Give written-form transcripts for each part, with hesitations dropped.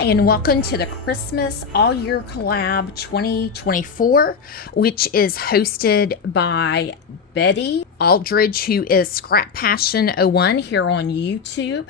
Hi, and welcome to the Christmas All Year Collab 2024, which is hosted by Betty Aldridge, who is Scrap Passion 01 here on YouTube.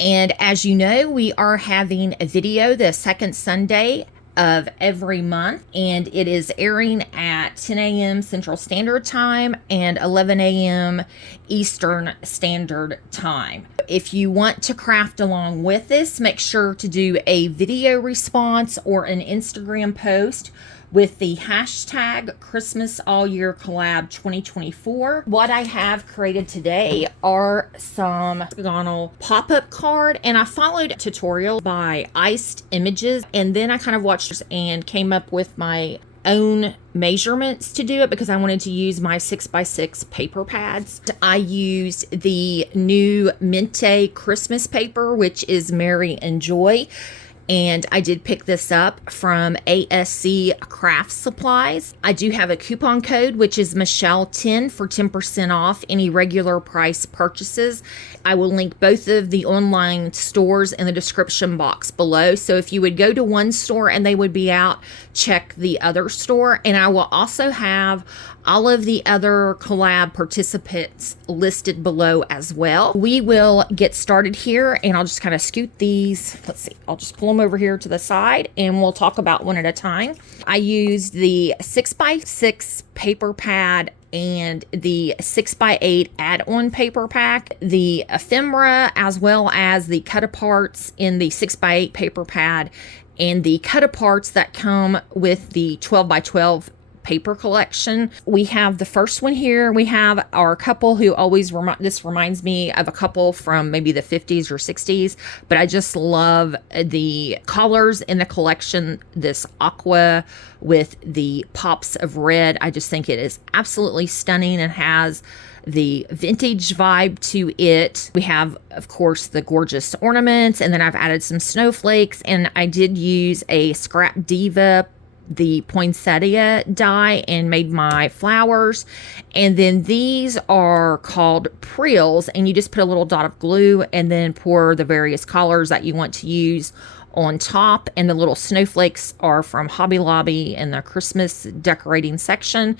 And as you know, we are having a video the second Sunday of every month, and it is airing at 10 a.m. Central Standard Time and 11 a.m. Eastern Standard Time. If you want to craft along with this, make sure to do a video response or an Instagram post with the hashtag Christmas All Year Collab 2024. What I have created today are some Hexagonal pop-up card, and I followed a tutorial by Iced Images, and then I kind of watched and came up with my own measurements to do it because I wanted to use my 6x6 paper pads. I used the new Mente Christmas paper, which is Merry and Joy. And I did pick this up from ASC Craft Supplies. I do have a coupon code, which is Michelle10 for 10% off any regular price purchases. I will link both of the online stores in the description box below. So if you would go to one store and they would be out, check the other store. And I will also have all of the other collab participants listed below as well. We will get started here, and I'll just kind of scoot these. Let's see, I'll just pull them over here to the side and we'll talk about one at a time. I used the 6x6 paper pad and the 6x8 add-on paper pack, the ephemera, as well as the cut-aparts in the 6x8 paper pad, and the cut-aparts that come with the 12x12 paper collection. We have the first one here. We have our couple who always this reminds me of a couple from maybe the 50s or 60s, but I just love the colors in the collection. This aqua with the pops of red, I just think it is absolutely stunning and has the vintage vibe to it. We have, of course, the gorgeous ornaments, and then I've added some snowflakes, and I did use a Scrap Diva, the poinsettia die, and made my flowers. And then these are called preels, and you just put a little dot of glue and then pour the various colors that you want to use on top. And the little snowflakes are from Hobby Lobby in the Christmas decorating section.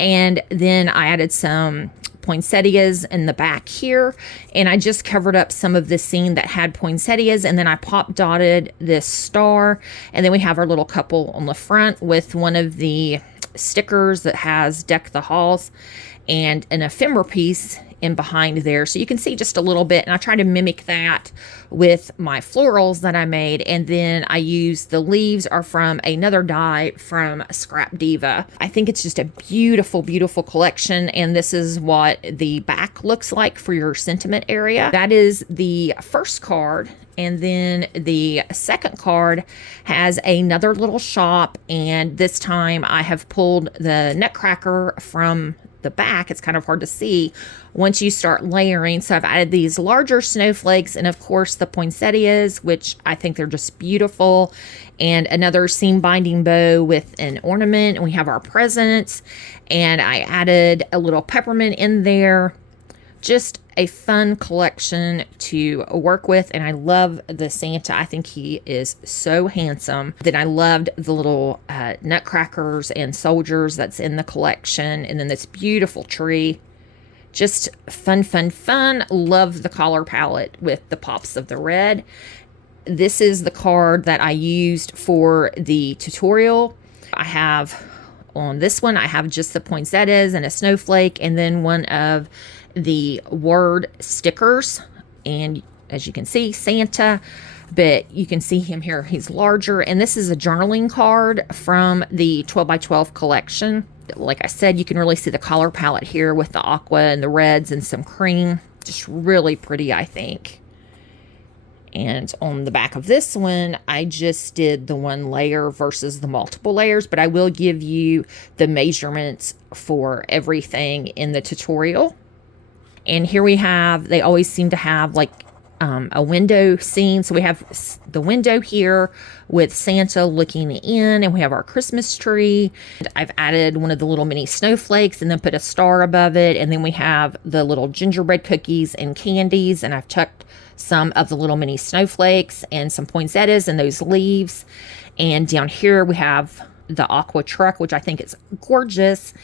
And then I added some poinsettias in the back here, and I just covered up some of the scene that had poinsettias, and then I pop dotted this star, and then we have our little couple on the front with one of the stickers that has Deck the Halls and an ephemera piece in behind there, so you can see just a little bit. And I try to mimic that with my florals that I made. And then I use the leaves are from another die from Scrap Diva. I think it's just a beautiful, beautiful collection, and this is what the back looks like for your sentiment area. That is the first card. And then the second card has another little shop, and this time I have pulled the nutcracker from the back. It's kind of hard to see once you start layering. So I've added these larger snowflakes, and of course the poinsettias, which I think they're just beautiful, and another seam binding bow with an ornament, and we have our presents, and I added a little peppermint in there. Just a fun collection to work with, and I love the Santa. I think he is so handsome. Then I loved the little nutcrackers and soldiers that's in the collection, and then this beautiful tree. Just fun, fun, fun. Love the color palette with the pops of the red. This is the card that I used for the tutorial. I have on this one, I have just the poinsettias and a snowflake, and then one of the word stickers, and as you can see, Santa, but you can see him here, he's larger. And this is a journaling card from the 12x12 collection. Like I said, you can really see the color palette here with the aqua and the reds and some cream. Just really pretty, I think. And on the back of this one, I just did the one layer versus the multiple layers, but I will give you the measurements for everything in the tutorial. And here we have, they always seem to have like a window scene. So we have the window here with Santa looking in, and we have our Christmas tree. I've added one of the little mini snowflakes and then put a star above it. And then we have the little gingerbread cookies and candies, and I've tucked some of the little mini snowflakes and some poinsettias and those leaves. And down here we have the aqua truck, which I think is gorgeous,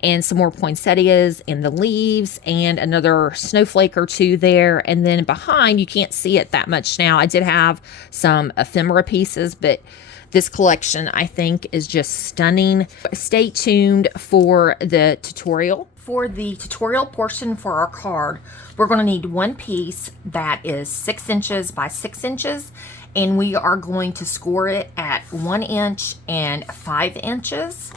and some more poinsettias and the leaves and another snowflake or two there. And then behind, you can't see it that much now. I did have some ephemera pieces, but this collection I think is just stunning. Stay tuned for the tutorial. For the tutorial portion for our card, we're going to need one piece that is 6 inches by 6 inches, and we are going to score it at 1 inch and 5 inches.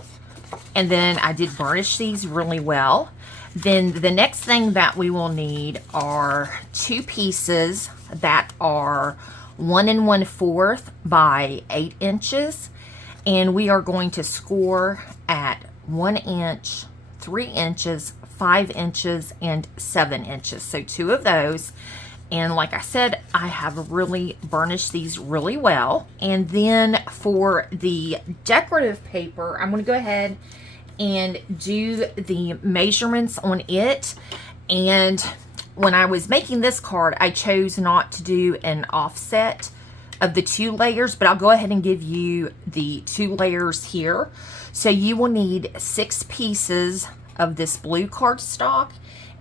And then I did burnish these really well. Then the next thing that we will need are 2 pieces that are 1 1/4 by 8 inches. And we are going to score at 1 inch, 3 inches, 5 inches, and 7 inches. So 2 of those. And like I said, I have really burnished these really well. And then for the decorative paper, I'm going to go ahead and do the measurements on it. And when I was making this card, I chose not to do an offset of the 2 layers, but I'll go ahead and give you the 2 layers here. So you will need 6 pieces of this blue cardstock,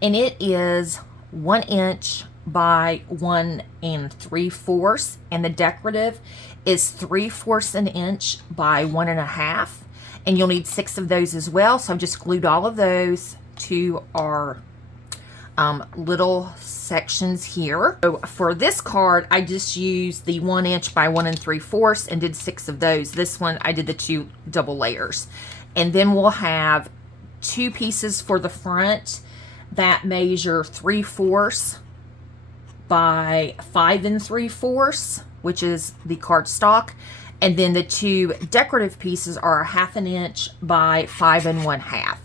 and it is 1 inch by 1 3/4, and the decorative is 3/4 an inch by 1 1/2, and you'll need 6 of those as well. So I've just glued all of those to our little sections here. So for this card, I just used the 1 inch by 1 3/4 and did 6 of those. This one I did the 2 double layers, and then we'll have 2 pieces for the front that measure 3/4 by 5 3/4, which is the cardstock, and then the 2 decorative pieces are 1/2 inch by 5 1/2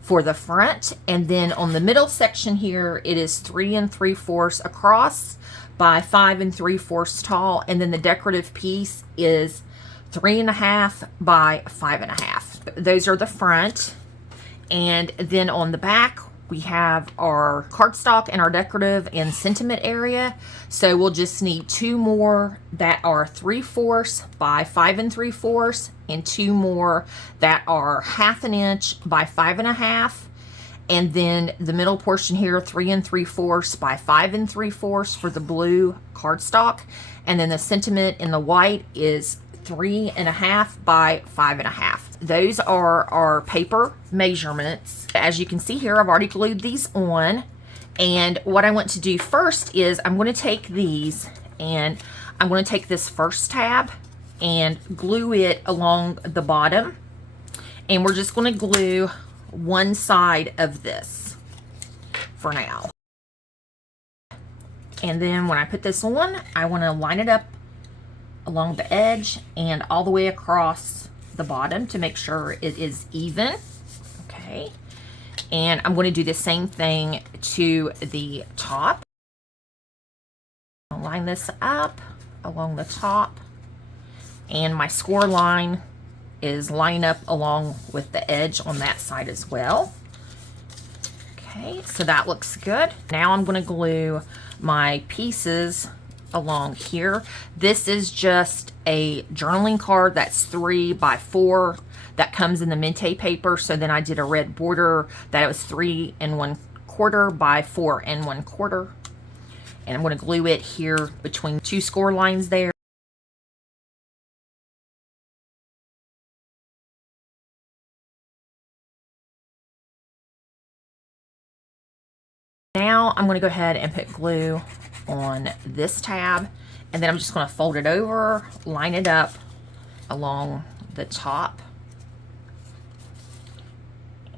for the front. And then on the middle section here, it is 3 3/4 across by 5 3/4 tall, and then the decorative piece is 3 1/2 by 5 1/2. Those are the front. And then on the back, we have our cardstock and our decorative and sentiment area. So we'll just need 2 more that are 3/4 by 5 3/4, and 2 more that are 1/2 inch by 5 1/2. And then the middle portion here, 3 3/4 by 5 3/4 for the blue cardstock. And then the sentiment in the white is 3 1/2 by 5 1/2. Those are our paper measurements. As you can see here, I've already glued these on. And what I want to do first is I'm going to take these, and I'm going to take this first tab and glue it along the bottom. And we're just going to glue one side of this for now. And then when I put this on, I want to line it up along the edge and all the way across the bottom to make sure it is even. Okay. And I'm going to do the same thing to the top. I'll line this up along the top, and my score line is lining up along with the edge on that side as well. Okay, so that looks good. Now I'm going to glue my pieces along here. This is just a journaling card that's 3 by 4 that comes in the Mente paper. So then I did a red border that was 3 1/4 by 4 1/4, and I'm going to glue it here between 2 score lines there. Now I'm going to go ahead and put glue on this tab, and then I'm just going to fold it over, line it up along the top,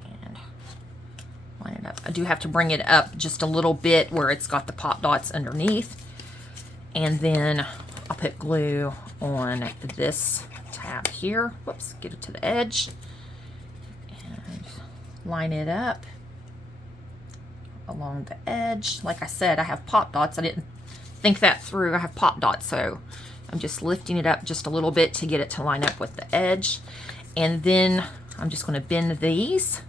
and line it up. I do have to bring it up just a little bit where it's got the pop dots underneath, and then I'll put glue on this tab here. Whoops, get it to the edge, and line it up along the edge. Like I said, I have pop dots. I didn't think that through. I have pop dots, so I'm just lifting it up just a little bit to get it to line up with the edge. And then I'm just going to bend these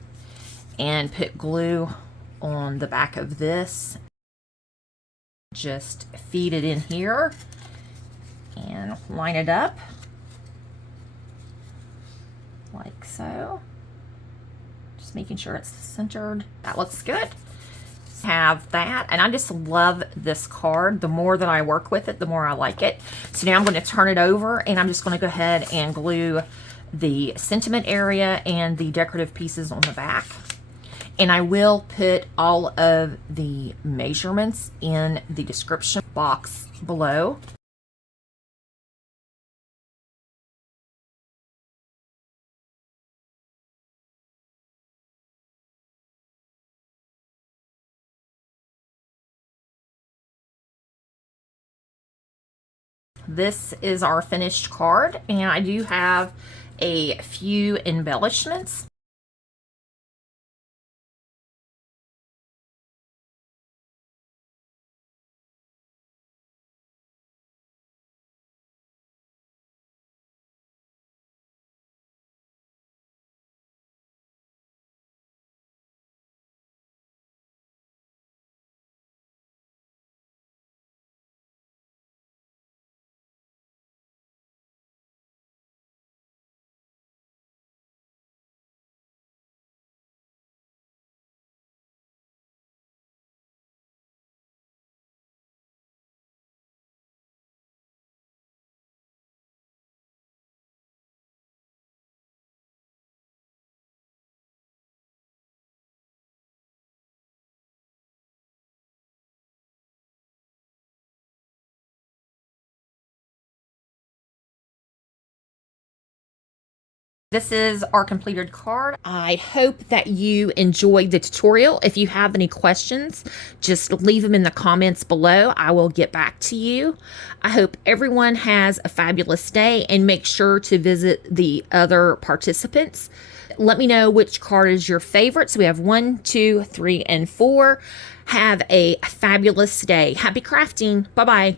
and put glue on the back of this. Just feed it in here and line it up like so. Just making sure it's centered. That looks good. Have that, and I just love this card. The more that I work with it, the more I like it. So now I'm going to turn it over, and I'm just going to go ahead and glue the sentiment area and the decorative pieces on the back. And I will put all of the measurements in the description box below. This is our finished card, and I do have a few embellishments. This is our completed card. I hope that you enjoyed the tutorial. If you have any questions, just leave them in the comments below. I will get back to you. I hope everyone has a fabulous day, and make sure to visit the other participants. Let me know which card is your favorite. So we have 1, 2, 3, and 4. Have a fabulous day. Happy crafting. Bye-bye.